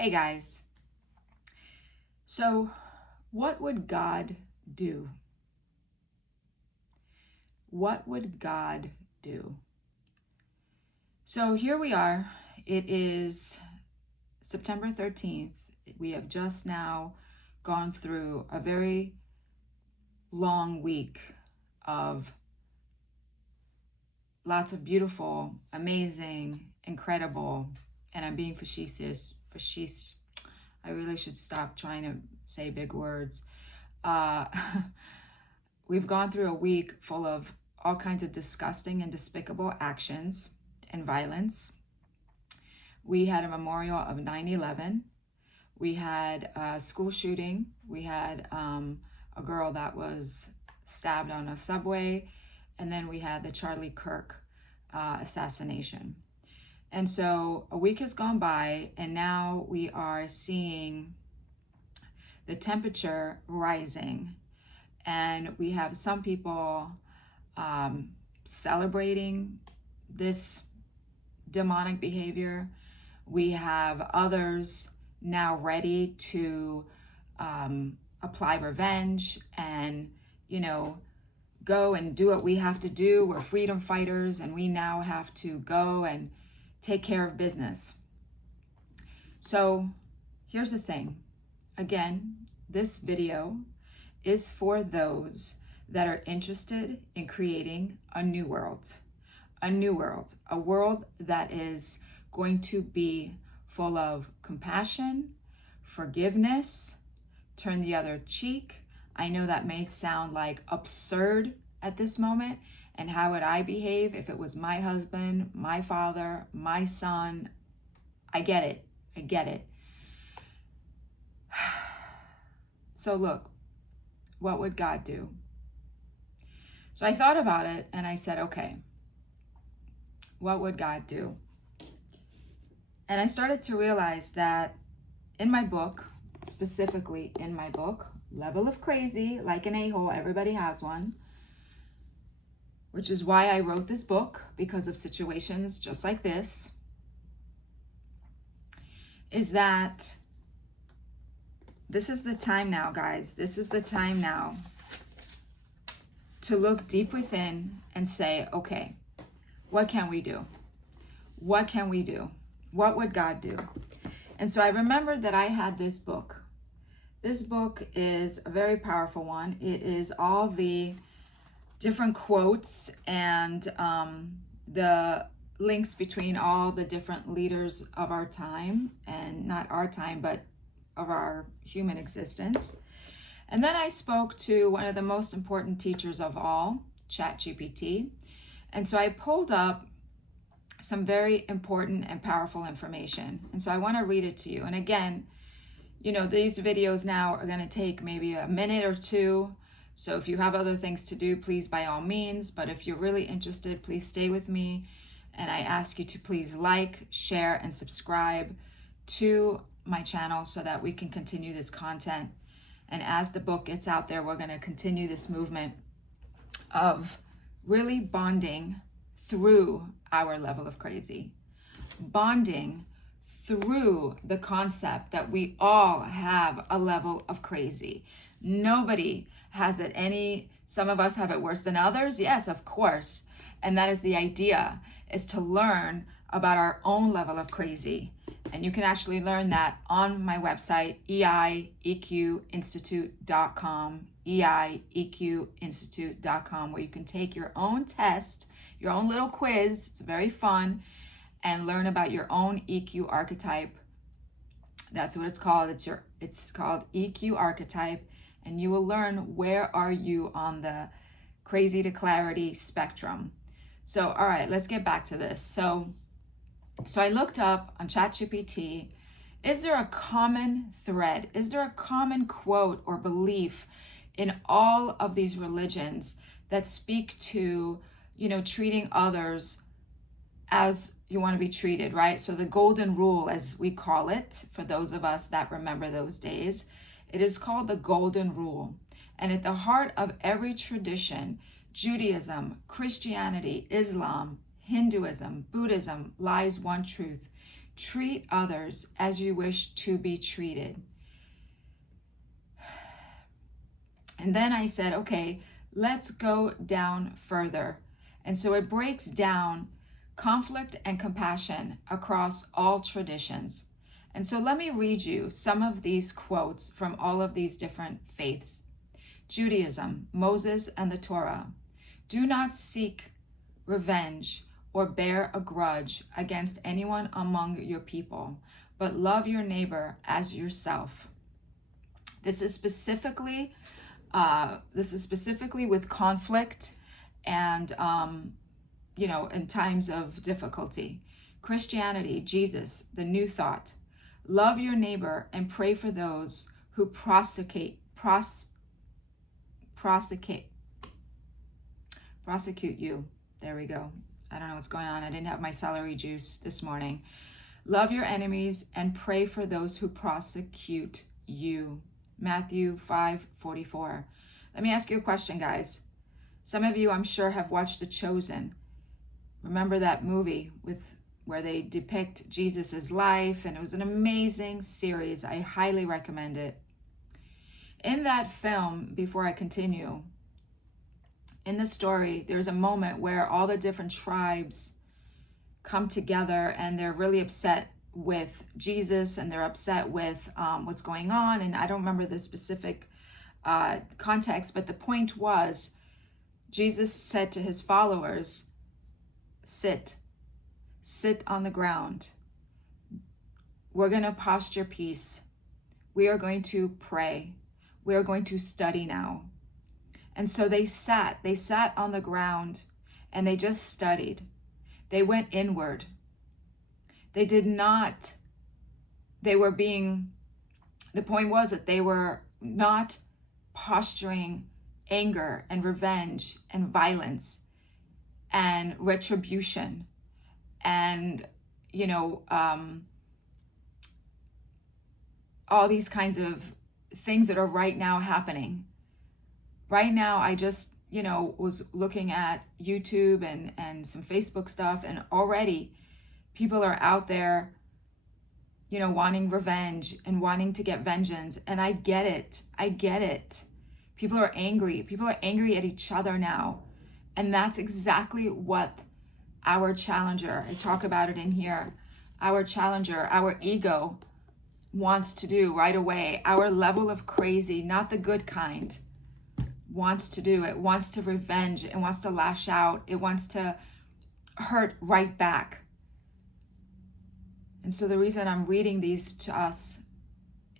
Hey guys, so what would God do? What would God do? So here we are. It is September 13th. We have just now gone through a very long week of lots of beautiful, amazing, incredible, and I'm being facetious. I really should stop trying to say big words. We've gone through a week full of all kinds of disgusting and despicable actions and violence. We had a memorial of 9/11. We had a school shooting. We had a girl that was stabbed on a subway. And then we had the Charlie Kirk assassination. And so a week has gone by, and now we are seeing the temperature rising. And we have some people celebrating this demonic behavior. We have others now ready to apply revenge and, go and do what we have to do. We're freedom fighters, and we now have to go and take care of business. So here's the thing. Again, this video is for those that are interested in creating a new world, a world that is going to be full of compassion, forgiveness, turn the other cheek. I know that may sound like absurd at this moment. And how would I behave if it was my husband, my father, my son? I get it. So look, what would God do? So I thought about it and I said, okay, what would God do? And I started to realize that in my book, specifically in my book, Level of Crazy, Like an A-hole, everybody has one, which is why I wrote this book, because of situations just like this, is that this is the time now, guys. This is the time now to look deep within and say, okay, what can we do? What can we do? What would God do? And so I remembered that I had this book. This book is a very powerful one. It is all the different quotes and the links between all the different leaders of our time, and not our time, but of our human existence. And then I spoke to one of the most important teachers of all, ChatGPT. And so I pulled up some very important and powerful information. And so I want to read it to you. And again, these videos now are going to take maybe a minute or two. So if you have other things to do, please, by all means. But if you're really interested, please stay with me. And I ask you to please like, share, and subscribe to my channel so that we can continue this content. And as the book gets out there, we're going to continue this movement of really bonding through our level of crazy. Bonding through the concept that we all have a level of crazy. Nobody has it some of us have it worse than others. Yes, of course. And that is the idea, is to learn about our own level of crazy. And you can actually learn that on my website, eieqinstitute.com, eieqinstitute.com, where you can take your own test, your own little quiz. It's very fun, and learn about your own EQ archetype. That's what it's called. It's called EQ archetype, and you will learn where are you on the crazy to clarity spectrum. So, all right, let's get back to this. So I looked up on ChatGPT, is there a common thread? Is there a common quote or belief in all of these religions that speak to, treating others as you want to be treated, right? So the golden rule, as we call it, for those of us that remember those days, it is called the golden rule. And at the heart of every tradition, Judaism, Christianity, Islam, Hinduism, Buddhism, lies one truth. Treat others as you wish to be treated. And then I said, okay, let's go down further. And so it breaks down conflict and compassion across all traditions. And so let me read you some of these quotes from all of these different faiths. Judaism, Moses and the Torah. Do not seek revenge or bear a grudge against anyone among your people, but love your neighbor as yourself. This is specifically with conflict and in times of difficulty. Christianity, Jesus, the new thought. Love your neighbor and pray for those who prosecute you. There we go. I don't know what's going on. I didn't have my celery juice this morning. Love your enemies and pray for those who prosecute you. Matthew 5:44. Let me ask you a question, guys. Some of you, I'm sure, have watched The Chosen. Remember that movie where they depict Jesus's life, and it was an amazing series. I highly recommend it. In that film, before I continue, in the story, there's a moment where all the different tribes come together and they're really upset with Jesus and they're upset with what's going on. And I don't remember the specific context, but the point was Jesus said to his followers, sit on the ground. We're going to posture peace. We are going to pray. We are going to study now. And so they sat on the ground and they just studied. They went inward. The point was that they were not posturing anger and revenge and violence and retribution and, all these kinds of things that are right now happening. Right now, I just, was looking at YouTube and some Facebook stuff, and already people are out there, wanting revenge and wanting to get vengeance. And I get it. People are angry. People are angry at each other now. And that's exactly what our challenger, I talk about it in here, our challenger, our ego wants to do right away. Our level of crazy, not the good kind, wants to do. It wants to revenge. It wants to lash out. It wants to hurt right back. And so the reason I'm reading these to us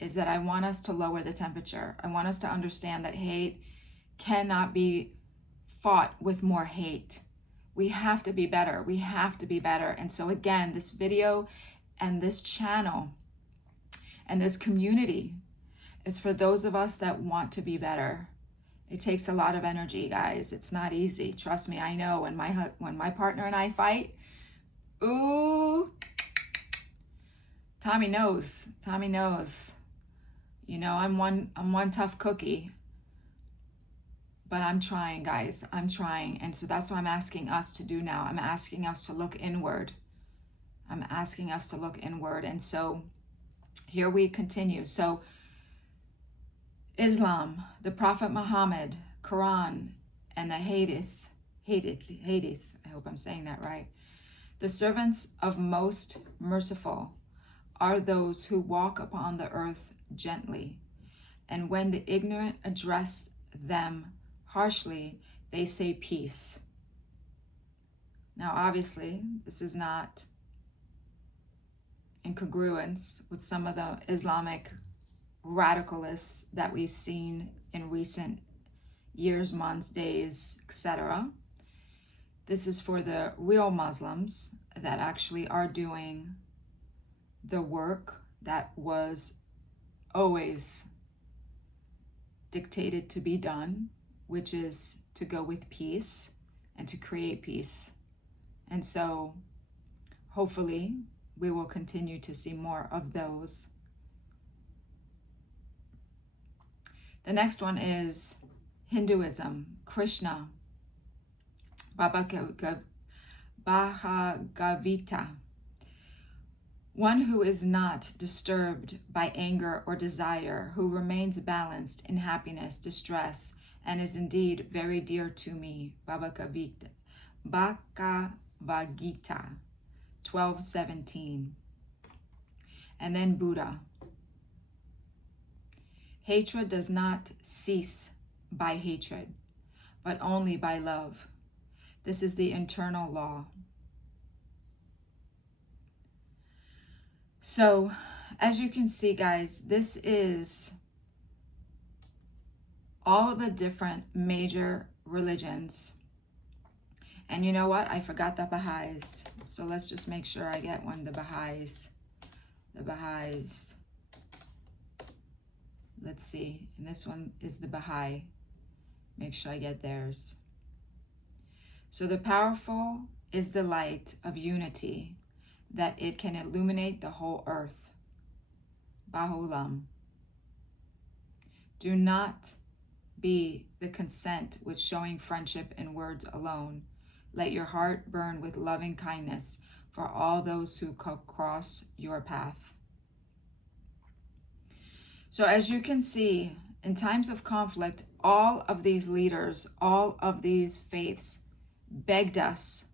is that I want us to lower the temperature. I want us to understand that hate cannot be fought with more hate. We have to be better. We have to be better. And so again, this video and this channel and this community is for those of us that want to be better. It takes a lot of energy, guys. It's not easy. Trust me, I know when my partner and I fight, ooh, Tommy knows. I'm one tough cookie. But I'm trying, guys. I'm trying. And so that's what I'm asking us to do now. I'm asking us to look inward. And so here we continue. So Islam, the Prophet Muhammad, Quran, and the Hadith, I hope I'm saying that right. The servants of Most Merciful are those who walk upon the earth gently, and when the ignorant address them harshly, they say peace. Now, obviously, this is not in congruence with some of the Islamic radicalists that we've seen in recent years, months, days, etc. This is for the real Muslims that actually are doing the work that was always dictated to be done, which is to go with peace and to create peace. And so hopefully we will continue to see more of those. The next one is Hinduism, Krishna, Bhagavad Gita. One who is not disturbed by anger or desire, who remains balanced in happiness, distress, and is indeed very dear to me. Bhagavad Gita 12:17. And then Buddha. Hatred does not cease by hatred, but only by love. This is the internal law. So, as you can see, guys, this is all the different major religions. And you know what? I forgot the Baha'is. So let's just make sure I get one. The Baha'is. The Baha'is. Let's see. And this one is the Baha'i. Make sure I get theirs. So the powerful is the light of unity, that it can illuminate the whole earth. Bahulam. Do not be the consent with showing friendship in words alone. Let your heart burn with loving kindness for all those who cross your path. So as you can see, in times of conflict, all of these leaders, all of these faiths begged us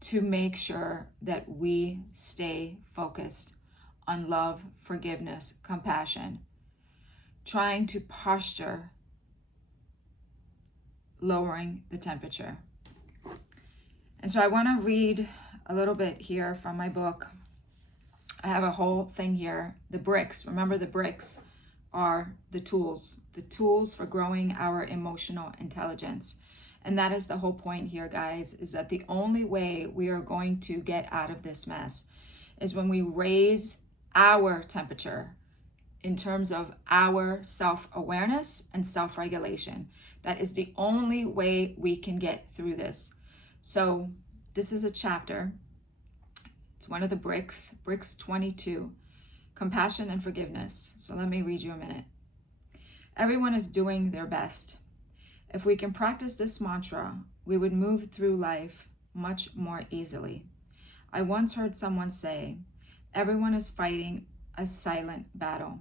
to make sure that we stay focused on love, forgiveness, compassion, trying to posture lowering the temperature. And so I want to read a little bit here from my book. I have a whole thing here. The bricks, remember the bricks are the tools for growing our emotional intelligence. And that is the whole point here, guys, is that the only way we are going to get out of this mess is when we raise our temperature in terms of our self-awareness and self-regulation. That is the only way we can get through this. So this is a chapter. It's one of the bricks 22, compassion and forgiveness. So let me read you a minute. Everyone is doing their best. If we can practice this mantra, we would move through life much more easily. I once heard someone say, everyone is fighting a silent battle.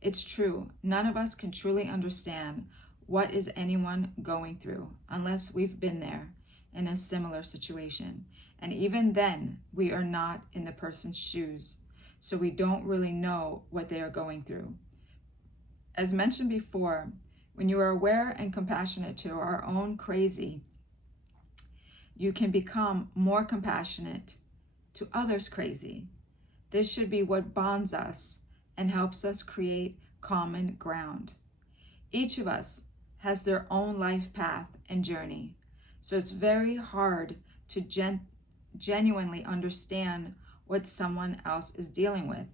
It's true, none of us can truly understand what is anyone going through unless we've been there in a similar situation. And even then, we are not in the person's shoes, so we don't really know what they are going through. As mentioned before, when you are aware and compassionate to our own crazy, you can become more compassionate to others' crazy. This should be what bonds us and helps us create common ground. Each of us has their own life path and journey, so it's very hard to genuinely understand what someone else is dealing with.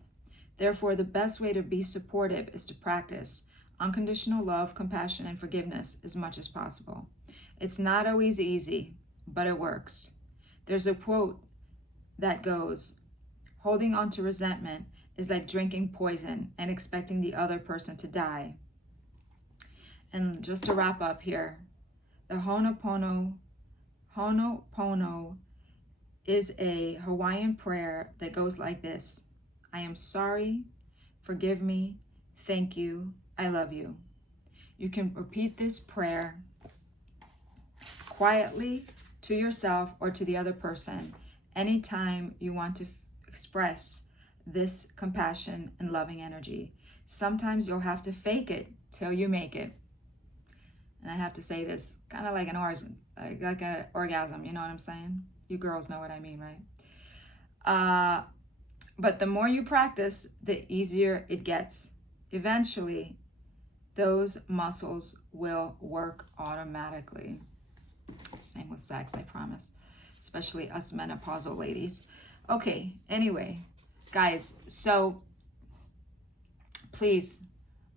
Therefore, the best way to be supportive is to practice unconditional love, compassion, and forgiveness as much as possible. It's not always easy, but it works. There's a quote that goes, holding on to resentment is like drinking poison and expecting the other person to die. And just to wrap up here, the Ho'oponopono is a Hawaiian prayer that goes like this. I am sorry, forgive me, thank you, I love you. You can repeat this prayer quietly to yourself or to the other person anytime you want to express this compassion and loving energy. Sometimes you'll have to fake it till you make it. And I have to say this kind of like an orgasm, you know what I'm saying? You girls know what I mean, right? But the more you practice, the easier it gets. Eventually, those muscles will work automatically. Same with sex, I promise. Especially us menopausal ladies. Okay, anyway, guys, so please,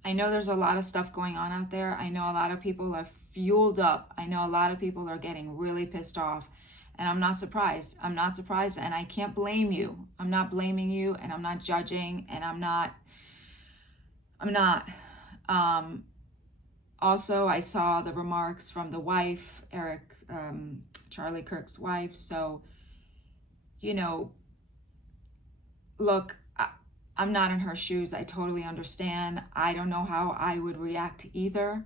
I know there's a lot of stuff going on out there. I know a lot of people are fueled up. I know a lot of people are getting really pissed off. And I'm not surprised. I'm not surprised, and I can't blame you. I'm not blaming you, and I'm not judging, and I'm not. Also, I saw the remarks from the wife, Charlie Kirk's wife. So, you know, look, I'm not in her shoes. I totally understand. I don't know how I would react either.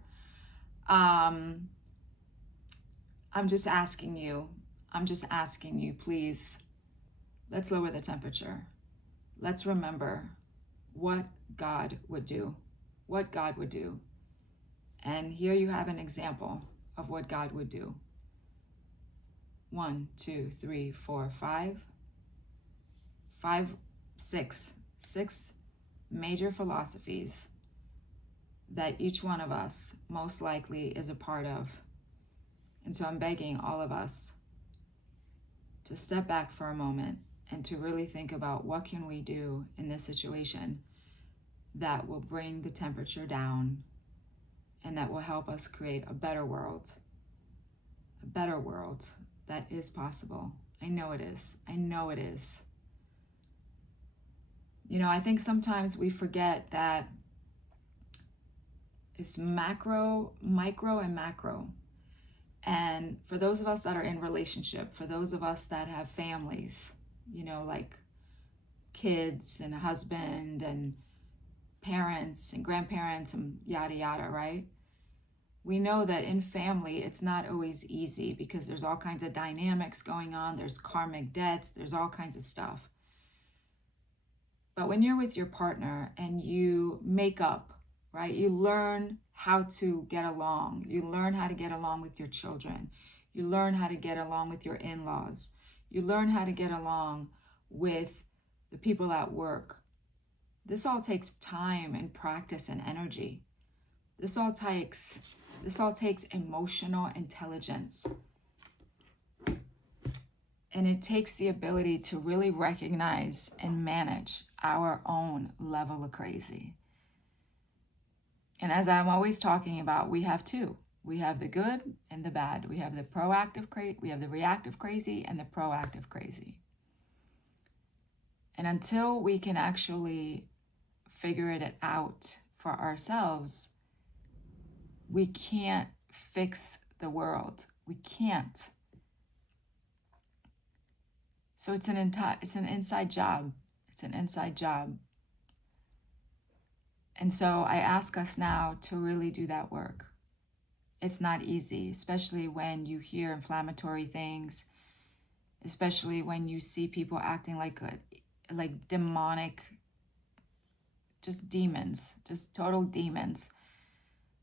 I'm just asking you. Please, let's lower the temperature. Let's remember what God would do. What God would do. And here you have an example of what God would do. 1, 2, 3, 4, 5, 6 major philosophies that each one of us most likely is a part of. And so I'm begging all of us to step back for a moment and to really think about what can we do in this situation that will bring the temperature down and that will help us create a better world that is possible. I know it is. You know, I think sometimes we forget that it's macro, micro, and macro. And for those of us that are in relationship, for those of us that have families, you know, like kids and a husband and parents and grandparents and yada yada, right? We know that in family, it's not always easy because there's all kinds of dynamics going on. There's karmic debts. There's all kinds of stuff. But when you're with your partner and you make up, right? You learn how to get along. You learn how to get along with your children. You learn how to get along with your in-laws. You learn how to get along with the people at work. This all takes time and practice and energy. This all takes emotional intelligence. And it takes the ability to really recognize and manage our own level of crazy. And as I'm always talking about, we have two. We have the good and the bad. We have the proactive crazy, we have the reactive crazy and the proactive crazy. And until we can actually figure it out for ourselves, we can't fix the world. We can't. So it's an inside job. It's an inside job. And so I ask us now to really do that work. It's not easy, especially when you hear inflammatory things, especially when you see people acting like demonic, just demons, just total demons.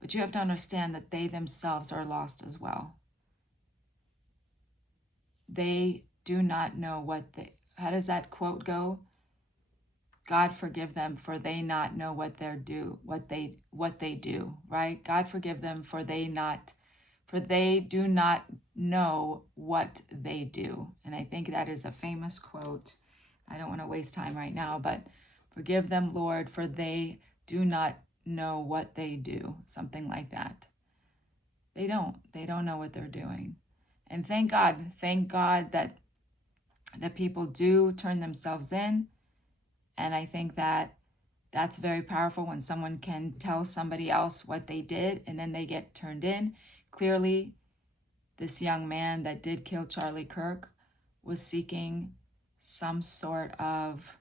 But you have to understand that they themselves are lost as well. They do not know how does that quote go? God forgive them for they not know what they do, right? God forgive them for they do not know what they do. And I think that is a famous quote. I don't want to waste time right now, but forgive them, Lord, for they do not know what they do. Something like that. They don't know what they're doing. And thank God that people do turn themselves in. And I think that that's very powerful when someone can tell somebody else what they did and then they get turned in. Clearly, this young man that did kill Charlie Kirk was seeking some sort of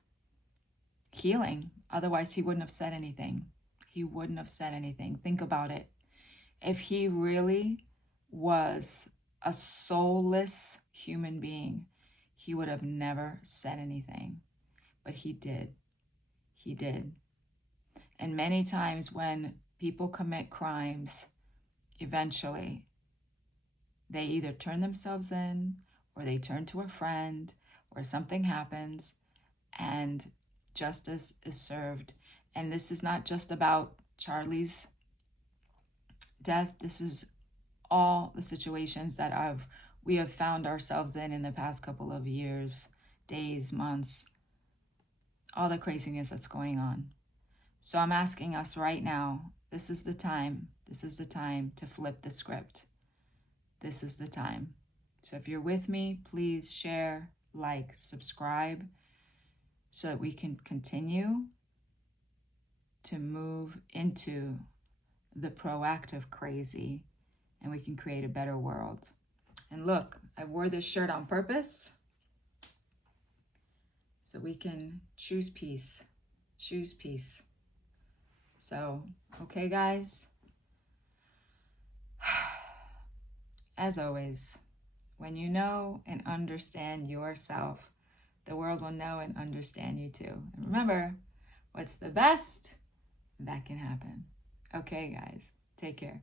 healing. Otherwise, he wouldn't have said anything. Think about it. If he really was a soulless human being, he would have never said anything. But he did. And many times when people commit crimes, eventually they either turn themselves in or they turn to a friend or something happens and justice is served. And this is not just about Charlie's death. This is all the situations that we have found ourselves in the past couple of years, days, months, all the craziness that's going on. So I'm asking us right now, this is the time to flip the script. This is the time. So if you're with me, please share, like, subscribe so that we can continue to move into the proactive crazy and we can create a better world. And look, I wore this shirt on purpose so we can choose peace. Choose peace. So, okay, guys. As always, when you know and understand yourself, the world will know and understand you too. And remember, what's the best that can happen? Okay, guys, take care.